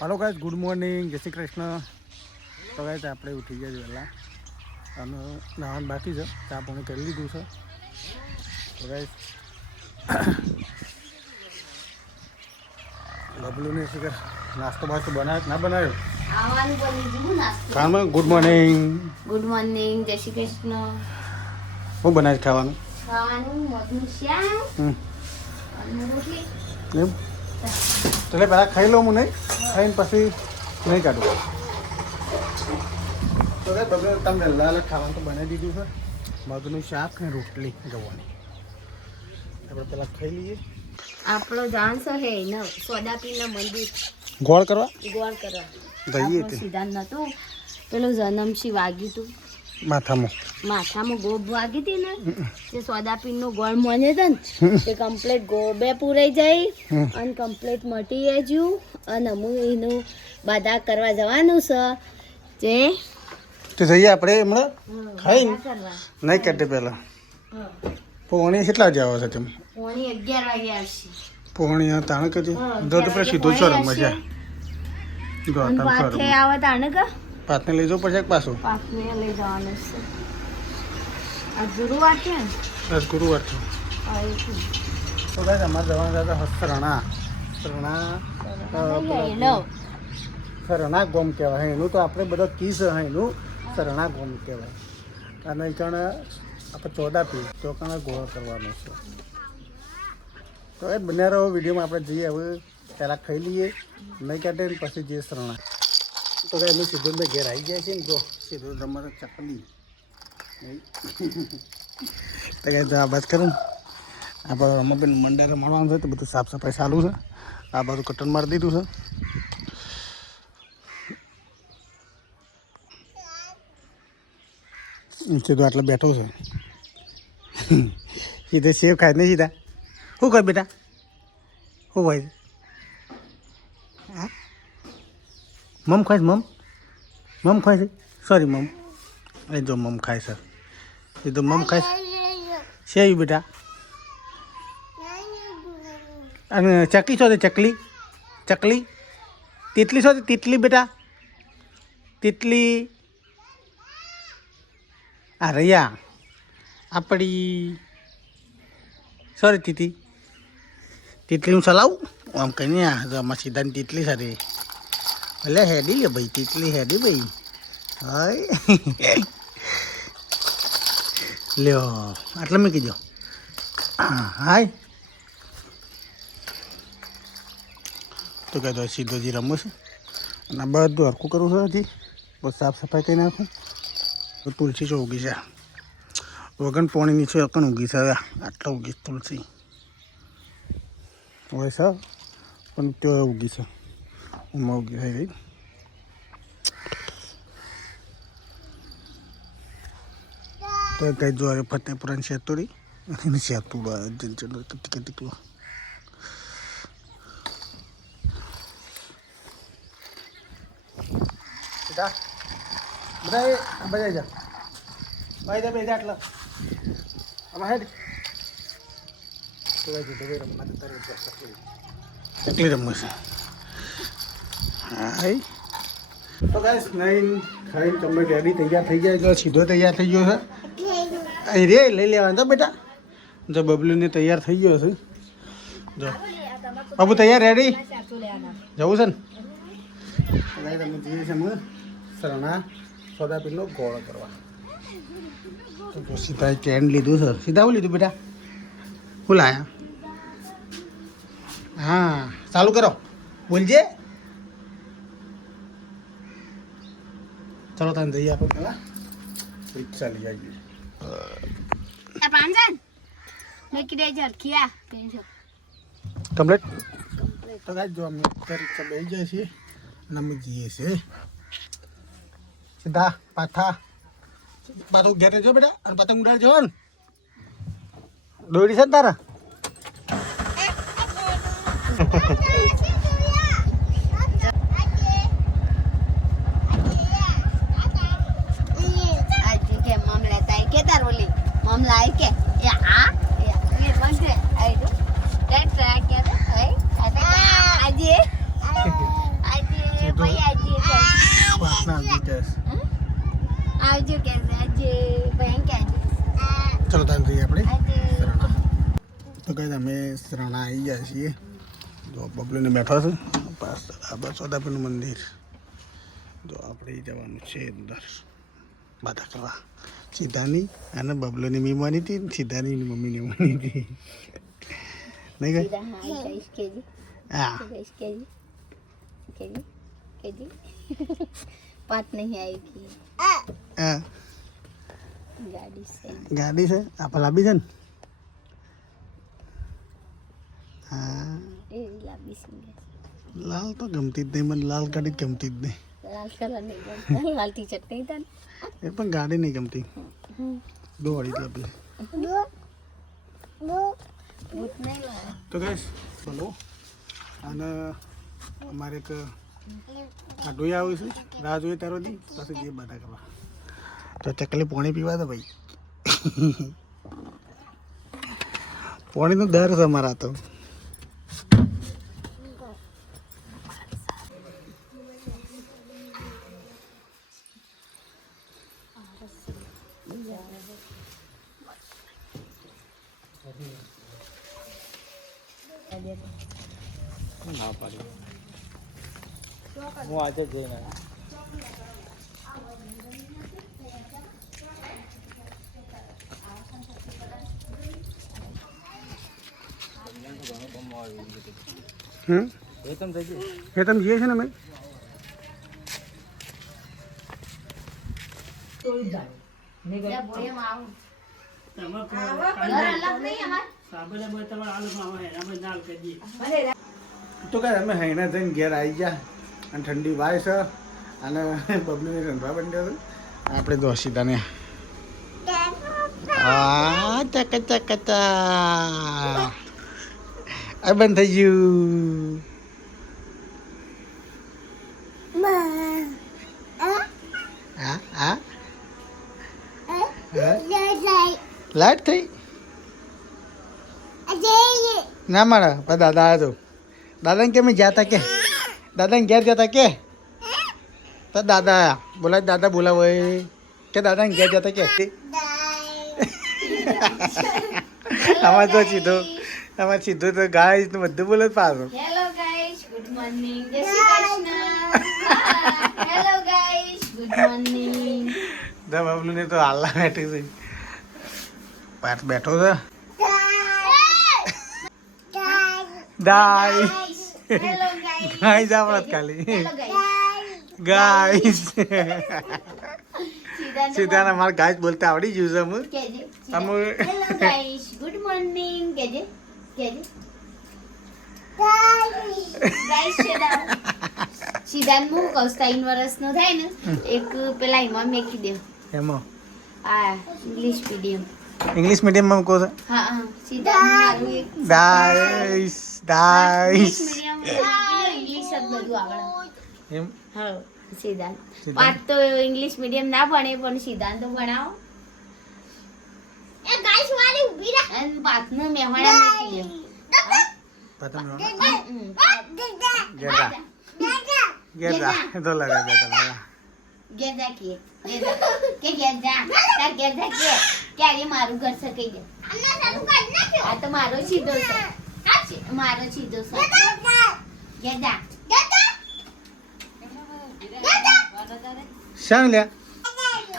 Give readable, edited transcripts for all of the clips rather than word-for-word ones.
Hello guys, good morning, जय श्री कृष्ण। तो guys આપણે ઉઠી ગયા વહેલા અને નાવાનું બાકી છે, ચા પાણી કરી લીધું છે। તો ગાइस બબલુને શિખર નાસ્તો બાસ્તો બનાવ્યો ના બનાવ્યો? આવવાનું બની ગયું નાસ્તો। કાનમાં ગુડ મોર્નિંગ, જય શ્રી કૃષ્ણ। શું બનાવ્યું ખાવાનું? ખાવાનું મગનું શાક અને રોટલી। એમ એટલે પહેલાં ખાઈ લઉં હું, નહીં ખાઈને પછી નહીં કાઢું। તો ગાઈસ બબલુ તમે વહેલા ખાવાનું તો બનાવી દીધું છે, મગનું શાક ને રોટલી ગવાની। આપણે પહેલાં ખાઈ લઈએ। આપણો જાણશો હે ને સોદાપીરના મંદિર ગોળ કરવા ગોળ કરવા જઈએ આપણો તે સિદ્ધાંત નતું પેલું જન્મશી વાગ્યું તું માથામાં ગોબ વાગી હતી ને તે સોદાપીનનો ગોળ મને છે ને તે કમ્પ્લીટ ગોબે પૂરાઈ જાય અને કમ્પ્લીટ મટી જયું અને હું એનું બાધા કરવા જવાનું છે જે તો જઈએ આપણે હમણાં ખાઈને કરવા નહીં કાઢે પહેલાં પોણી કેટલા વાગે આવે છે તેમ? પોણી 11 વાગે આવશે પોણી તાણ કરી જો તો પછી સીધું છો મજા જો અને તાણ પાછે છો આવે તાણે કા પાથને લઈ જાઓ પછી પાછું પાછને લઈ જવાનું છે આ ગુરુવાર છે ને બસ ગુરુવાર છે। આ એક તો ગાઈસ અમારે જવાના હતા સરણા સરણા ગોમ કહેવાય એનું, તો આપણે બધો કીસ એનું સરણા ગોમ કહેવાય। અને એ કારણે આપણે ચોદાપી તો કારણે ગોળ કરવાનો છે। તો એ બંને રહો વિડીયોમાં આપણે જઈએ। હવે પહેલાં ખાઈ લઈએ, નહીં કાઢે ને પછી જઈએ સરણા। તો કાંઈ એનું સીધું મેં ઘેર આવી ગયા છે ને, જો સીધું તમારે ચકલી તો કાંઈ આ વાત કરું આપણે રમાબેન મંડારે મળવાનું છે તો બધું સાફ સફાઈ ચાલુ છે। આ બધું કટન મારી દીધું છે। સીધું આટલે બેઠો છે સીધે સેવ ખાય નહીં સીધા શું કહે બેટા શું ભાઈ હા મમ ખાય મમ ખાય છે સોરી મમ એ જો મમ ખાય છે એ તો મમ ખાય છે આવ્યું બેટા અને ચકલી શું છે ચકલી તીતલી શું છે તીતલી બેટા તીતલી આ રહ્યા આપણી સોરી તીતલી હું ચલાવું આમ કઈ નહીં આમાં સીધાની તીતલી સારી ભલે હેડી લે ભાઈ તીતલી હેડી ભાઈ હાય લ્યો આટલા મૂકી દો હાય તો કહે તો સીધો હજી રમું છું અને બધું હરખું કરવું છે હજી બસ સાફ સફાઈ કરી નાખું તો તુલસી જો ઉગી છે વગન પોણી નીચે અકન ઉગી છે આટલા ઉગી તુલસી હોય છે પણ તે ઉગી છે ઉમાં ઉગી થઈ ગઈ। તો કઈ જો ફતેપુરાની શેતુડી અને શેતુડા જંચડો ટીકલો બેટા બધા જા ભાઈ દે બેજા આટલા આમાં હેડ તો ભાઈ દે રમવા તો તારે ચકલી રમવા છે હાય। તો ગાઈસ નહીં ખાઈને તમે રેડી તૈયાર થઈ જાય તો સીધો તૈયાર થઈ ગયો છે અહીં રે લઈ લેવાના તો બેટા જો બબલુને તૈયાર થઈ ગયો છે જો બાબુ તૈયાર રેડી જવું છે ને ગાઈસ અમે જઈએ છીએ અમે સરણા સોદાપીરનો ગોળ કરવા। તો સીધા સ્ટેન્ડ લીધું સર સીધા હું લીધું બેટા હું લાયા હા ચાલુ કરો બોલજે ચલો તને જઈએ આપણે પેલા રિક્ષા લઈ આવીએ કમ્પ્લીટ। તો ગાઈસ જો અમે રિક્ષા બેસી જાય છીએ અને અમે જઈએ છીએ સીધા પાછું ઘેર જો બેટા અને પતંગ ઉડાડ જો ને દોડી છે ને તારા ભાઈ વાતના વિચાર આવજો કે આજે ભાઈ કે ચલો તાર જઈએ આપણે આજે તો કઈ અમે શરણા આવી ગયા છીએ જો બબલુને બેઠો છે પાસ આ સોદાપીનું મંદિર જો આપણે જવાનું છે અંદર બાધા કરવા સીધાની અને બબલુની મી માની હતી સીધાની મમ્મીની માની હતી નહીં ગઈ હા बात नहीं आएगी હા ગાડી છે આ પેલા બી છે ને હા એ લાબી સિંગે લાલ તો ગમતી જ નહીં મને લાલ ગાડી જ ગમતી જ નહીં लाल कलर नहीं गमता लाल टी शर्ट नहीं था એ પણ ગાડી નહીં ગમતી દોડી એટલે પેલી भूत नहीं हुआ તો ગાઈસ બોલો અને અમારે એક આડોઈ આવ્યું છે રાહ જોઈએ તારો દી પછી જે બાધા કરવા તો ચકલી પાણી પીવા દે ભાઈ પાણીનો દર છે અમારા તો ના પાડી હું આજે જ જઈને એ તમે જઈએ છે ને મેં या बोले माऊ તો કાંઈ અમે હૈણા જઈને ઘેર આવી ગયા અને ઠંડી વાય છે અને બબલુને રંધવા બંધ્યો છે આપણે તો સીધાને આ ચક ચક ચા આ બંધ થઈ ગયું હા હા લાઈટ થઈ ના મારા પણ દાદા આવ્યા તો દાદાને કેમ જતા કે દાદાને ઘેર જતા કે તો દાદા આયા બોલા દાદા બોલાવો કે દાદાને ઘેર જતા કે અમારે તો સીધો તો ગાય તો બધું બોલે પાછું हेलो गाइस गुड मॉर्निंग जय Shri Krishna hello guys good morning બબલુને તો હાલના બેઠી છે પાઠ બેઠો છે દાઈ हेलो गाइस ગાઈસ આવડત ખાલી हेलो गाइस ગાઈસ सीधा સીધા મારે ગાઈસ બોલતા આવડી ગયું છે અમુક केजे અમુક hello guys good morning KJ KJ guys સીધા હું કહું 3 વર્ષનો થાય ને એક પેલા એમાં મેકી દે એમાં આ ઇંગ્લિશ મીડિયમ ઇંગ્લિશ મીડિયમમાં કહો છો હા હા સીધા મારું એક દાઈસ દાઈસ મીડિયમ ઇંગ્લિશ જ બધું આવડે એમ હા સીધા સિદ્ધાંત. પાંચ તો ઇંગ્લિશ મીડિયમ ના ભણે પણ સિદ્ધાંત તો ભણાવો એ ગાઈસ વાળી ઊભી રહે અને પાથનો મેહોણા મેકી દે પતંગ હમ. ગેડા ગેડા તો લગા દે તમારા ગેજા કે ગેજા તાર ગેજા કે આજે મારું ઘર સકાઈ દે આ તો મારો સીધો છે મારો સીધો છે ગેજા શાણ લે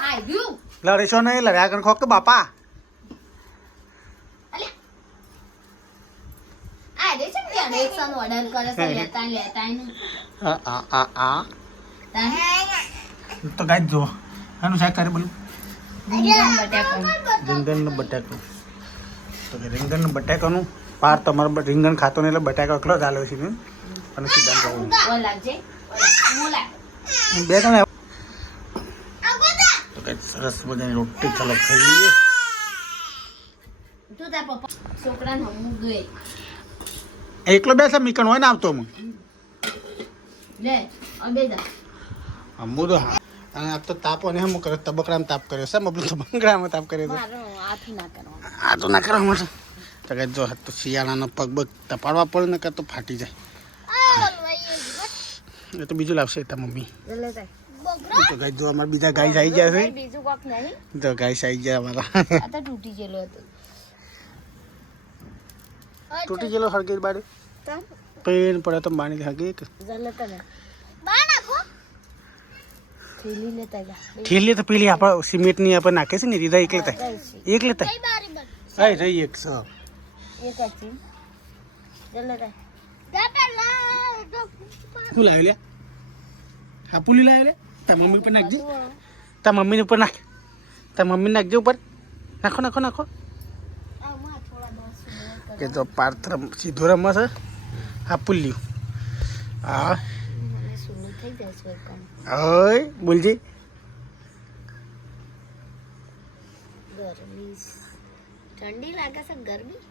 આવ્યું લડેશો નહીં લડે આગળ ખોક બાપા આ દે છે ને એક સન ઓર્ડર કરે છે લેતા ને આ તો ગાય જો આનું શાક કરે બોલું રીંગણ બટાકા રીંગણનું બટાકું તો કે રીંગણનું બટાકાનું પાર તમારો રીંગણ ખાતો નહીં એટલે બટાકા એકલો જ આલ્યો છે ને અને સીધા કહું ઓલા જે ઓલા બે ત્રણ તો કઈ સરસ મજાની રોટી ચાલો ખાઈ લઈએ તું તાર પપ્પા છોકરાને હમું ગઈ એકલો બેસે મીકણ હોય ને આવતો હું લે અબેદા હમું તો હા અને આ તો તાપો ને હમ કરે તબકડામાં તાપ કર્યો છે મબલું તો બંગડામાં તાપ કર્યો છે મારો હાથ ના કરવાનો આ તો ના કરવા માટે તો કે જો તો શિયાળાનો પગ બગ તપાડવા પડે ને કે તો ફાટી જાય એ તો બીજું લાવશે તાર મમ્મી. લે તાય તો ગાય જો અમારા બીજા ગાય આવી ગયા છે. બીજું કોક નહીં તો ગાય આવી ગયા અમારા. આ તો તૂટી ગયેલો હતો તૂટી ગયેલો હરગેર બારે તાર પેન પડે તો માણી હરગેર જલે તને બા નાખો થેલી લેતા જા થેલી તો પેલી આપણે સિમેન્ટની આપણે નાખે છે ને રીધા એક લેતા એક લેતા આય રહી એક સો એક હતી જલે તાય શું લાવ્યો લે હા પુલી લાવ્યો લે તાર મમ્મી પર નાખજે તાર મમ્મીને ઉપર નાખ તાર મમ્મી નાખજે ઉપર નાખો નાખો નાખો કે તો પાર્થ સીધો રમવા છે હા પુલ્યું હા મને સુનું થઈ જાય છે કામ ઓય બોલજે ગરમી ઠંડી લાગે છે ગરમી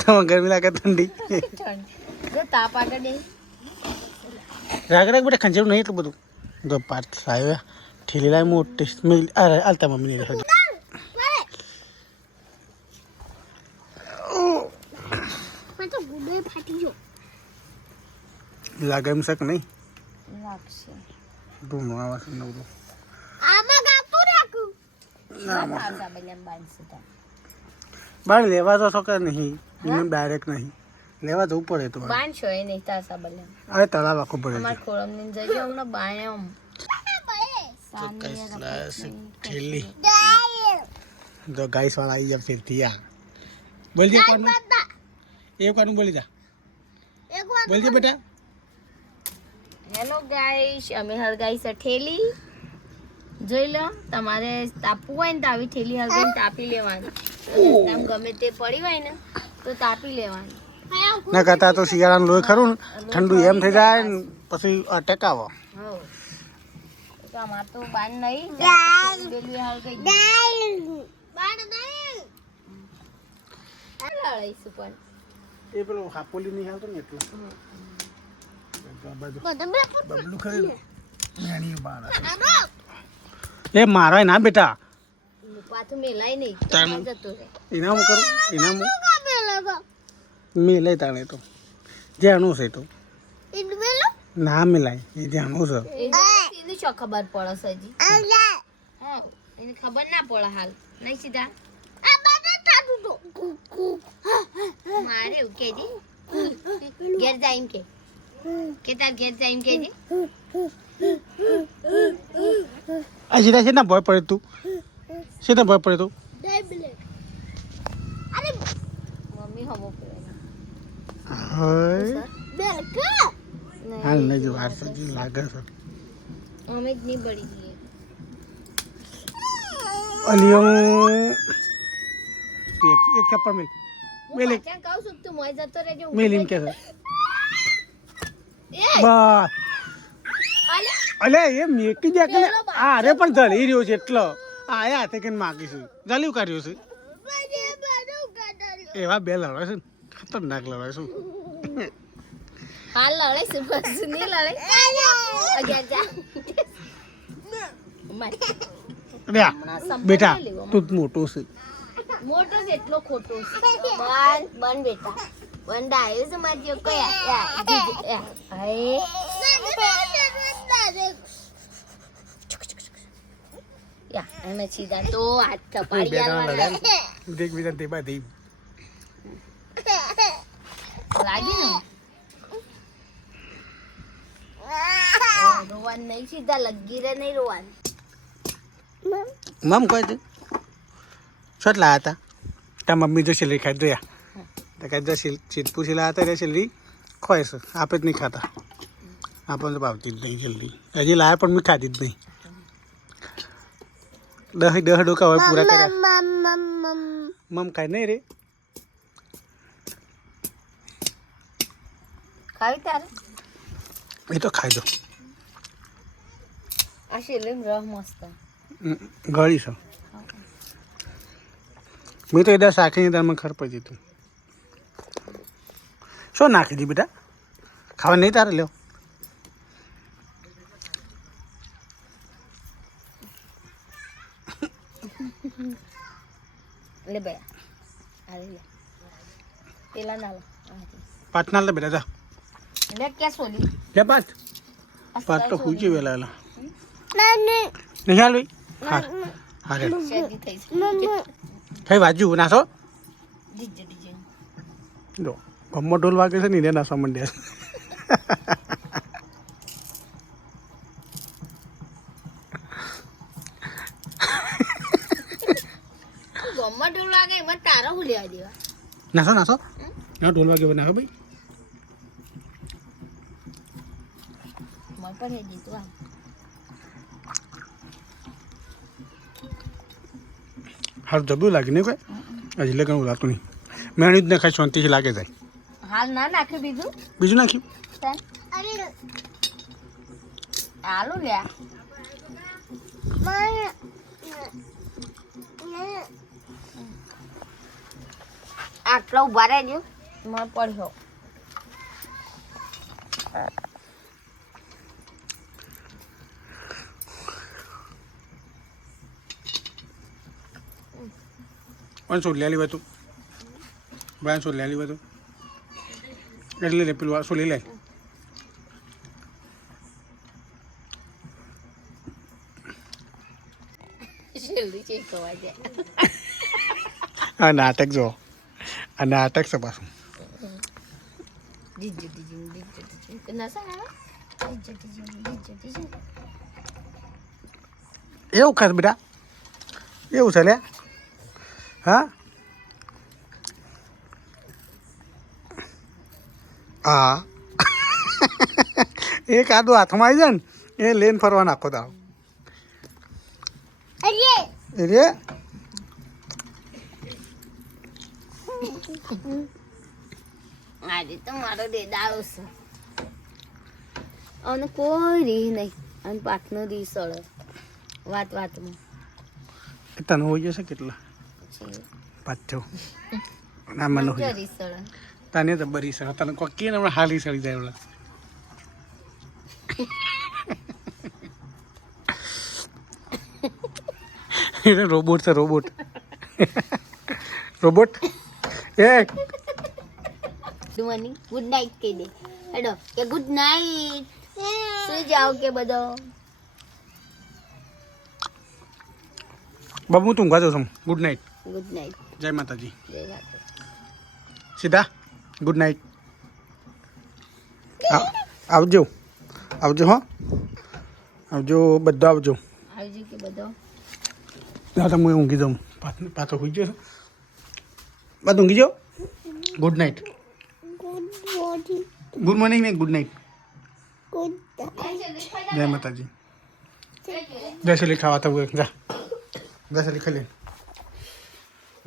તો ગરમી લાગે ઠંડી જો તાપ આગળ દે રાગ રાગ બેટા ખંજેરું નહીં એટલું બધું જો પાર્થ લાવ્યો ઠેલી લાવી મોટી મેલ આલતા મમ્મીને રહેજો લાગે એમ શક નહીં લાગશે ધૂનો આવે છે નવરો આમાં ગાતું રાખું ના પાસા બલ્યા બાંધશે તા બાર લેવા તો છોકરા નહીં એમને ડાયરેક્ટ નહીં લેવા જવું પડે તો બાંધશો એ નહીં તાસા બલ્યા અરે તળાવ આખું પડે અમાર ખોળમ ની જજો હમણાં બાયમ ઠેલી તો ગાઈસ વાળા આવી જાય ફેરથી આ બોલજે કોનું એ કોનું બોલી જા બોલજે બેટા હેલો ગાઈસ અમે હળગાઈ છે ઠેલી જોઈ લો તમારે તાપવું હોય ને તો આવી ઠેલી હળગાઈને તાપી લેવાની આમ ગમે તે પડી હોય ને તો તાપી લેવાની ના કરતા તો શિયાળાનું લોહી ખરું ને ઠંડુ એમ થઈ જાય ને પછી અટેક આવો હો તો અમાર તો બાન નહીં પેલી હળગાઈ બાન નહીં લડાઈશું પણ એ પેલો હાપોલી નહીં આવતો ને એટલો બબલું ખરી એ મારો ના બેટા પાછું મેલાય નહીં જતો રહે ઇનામ કરું ઇનામ મેલે તાણે તો જાણું છે તો ના મેલાય એ જાણું છે એને શું ખબર પડે છે હજી હા એને ખબર ના પડે હાલ નહીં સીધા મારે એવું કેજે ઘેર જાય એમ કે તાર ઘેર જાય એમ કેજે આ સીધા છે ભય પડે તું સીધા ભય પડે તું મમ્મી હમો પડે હાલ નહીં જો વાર સજી લાગે છે અમે જ નહીં બળી જઈએ અલિયો એક થપ્પડ મેલ મેલ એક ક્યાં કહું છું તું મોય જતો રહેજો મેલ એમ કે છે એ બસ અલે અલે એ મેકી દે કે આ અરે પણ જળી રહ્યો છે એટલો આ એ હાથે કે માગીશું જલ્યું કર્યું છે એવા બે લડાય છે ખતરનાક લડાય છે હાલ લડાઈ શું બસ નહીં લડાઈ અગિયાર જા બેટા તું મોટો છે મોટો છે એટલો ખોટો છે બન બેટા બન ડાયો છે મારી કયા યા અમે સીધા તો હાથ ચપાડી આલવાના દેખ બીજા તે બાધી લાગી ને રોવાન નહીં સીધા લગી રે નહીં રોવાન મમ કહે છે છોટલા હતા તા મમ્મી જો સેલરી ખાઈ જોયા તો કાંઈ જો સિદ્ધપુર સિલા હતા એટલે સેલરી ખોય છે આપે જ નહીં ખાતા આપણને તો ભાવતી જ નહીં જલ્દી હજી લાયા પણ મેં ખાધી જ નહીં 10 ડોકા હોય પૂરા કર્યા મમ કાંઈ નહીં રે ખાવી તારે એ તો ખાઈ દો આ શેલી રહ મસ્ત ગળી છે મેં તો એ દસ આખીની તાર મને ખર પડી દીધું શું નાખી દી બેટા ખાવા નહીં તારે લ્યો લે બે અરે લે પેલા ના લો પાટના લે બેટા જા લે કે સોલી લે પાત તો પૂછી વેલા એલા નહીં હાલ હા હા રે શેદી થઈ થઈ વાજુ નાસો ડીજે ડીજે જો ગમો ઢોલ વાગે છે ને એને નાસવા માંડ્યા ગમ્મા ઢોલ વાગે એમાં તારો હું લેવા દેવા નાસો નાસો ના ઢોલ વાગે નાખો ભાઈ મન પણ હે જીતું આ હાલ જબરું લાગે નહીં કોઈ હજી લગન લાગતું નહીં મેણી જ ને ખાઈ શાંતિથી લાગે જાય હાલ ના નાખે બીજું નાખ્યું આલુ લ્યા આટલો ઉભા રહેજો મને પડ્યો પણ શું લે લીધું ભાઈ શું લે લીધું એટલે લે પેલું શું લઈ લે આ નાટક જો આ નાટક છે પાછું એવું ખાસ બેટા એવું છે લે હા હા એક આદું હાથમાં આવી જાય ને એ લઈને ફરવા નાખો તારો રે આજે તો મારો દેદાળો છે અને કોઈ રી નહીં અને પાઠનો રી સળ વાત વાતમાં તને હોઈ જશે કેટલા પાછો ના મને હોય રી સળ તને તો બરી સર તને કોઈ કે હમણાં હાલી સળી જાય ઓલા એટલે રોબોટ છે રોબોટ રોબોટ એ મોર્નિંગ ગુડ નાઇટ કહી દે હેડો કે ગુડ નાઇટ સુઈ જાઓ કે બધો બાબુ તું ઊંઘા છું ગુડ નાઇટ ગુડ નાઇટ જય માતાજી જય માતા સીધા ગુડ નાઇટ આવજો આવજો હો આવજો બધા આવજો આવજો કે બધો ના તો હું ઊંઘી જાઉં પાછો હોઈ ગયો બાદ ઊંઘી જાઓ ગુડ નાઇટ ગુડ મોર્નિંગ ને ગુડ નાઇટ જય માતાજી જય શ્રી ખાવા તો જા જય શ્રી ખાલી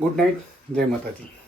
ગુડ નાઇટ જય માતાજી